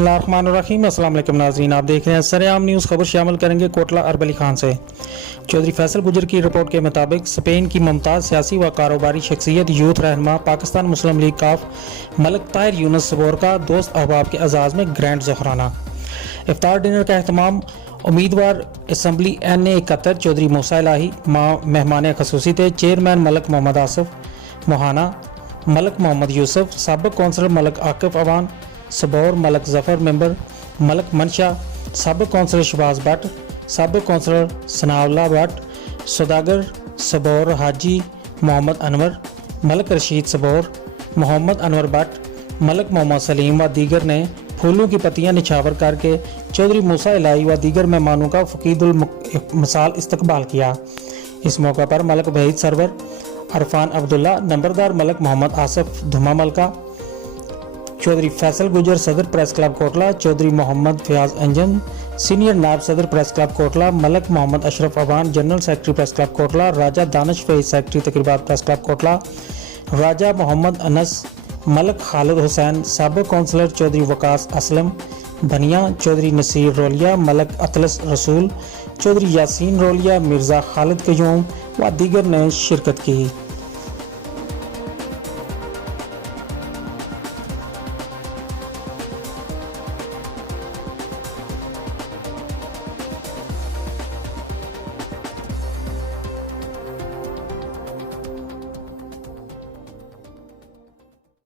बिस्मिल्लाहिर्रहमानिर्रहीम। अस्सलाम वालेकुम नाज़रीन, आप देख रहे हैं सरेआम न्यूज़। खबर शामिल करेंगे कोटला अरब अली खान से। चौधरी फैसल गुजर की रिपोर्ट के मुताबिक स्पेन की मुमताज़ सियासी व कारोबारी शख्सियत, यूथ रहनुमा, पाकिस्तान मुस्लिम लीग काफ मलक ताहिर यूनुस सबोर का दोस्त अहबाब के अजाज़ में ग्रैंड ज़हराना इफ्तार डिनर का अहतमाम। उम्मीदवार असम्बली NA 71 चौधरी मूसा इलाही मेहमान खसूसी थे। चेयरमैन मलक मोहम्मद आसिफ मोहाना, मलक मोहम्मद यूसुफ, साबिक कौंसलर मलक आकिफ अवान सबौर, मलक जफ़र मेंबर मलक मनशा, साबिक कौंसलर शहबाज भट्ट, साबिक कौंसलर सनाउल्लाह भट्ट, सौदागर सबौर हाजी मोहम्मद अनवर, मलक रशीद सबौर, मोहम्मद अनवर भट्ट, मलक मोहम्मद सलीम व दीगर ने फूलों की पत्तियां निछावर करके चौधरी मूसा इलाही व दीगर मेहमानों का फ़कीदुल मिसाल इस्तकबाल किया। इस मौका पर मलक वहीद सरवर, अरफान अब्दुल्ला, नंबरदार मलक मोहम्मद आसिफ धुमा मलका, चौधरी फैसल गुजर सदर press club Kotla, Chaudhry Mohammad Fayyaz Anjan senior नायब सदर press club Kotla, Malik Mohammad Ashraf Awan general secretary press club Kotla, Raja Danish Faiz secretary तकरीबात प्रेस क्लब कोटला, राजा मोहम्मद अनस, मलक खालिद हुसैन, साबिक कौंसलर चौधरी वकास असलम बनिया, चौधरी नसीर रोलिया, मलक अतलस रसूल, चौधरी यासीन रोलिया, मिर्ज़ा खालिद कयूम व दीगर ने शिरकत की।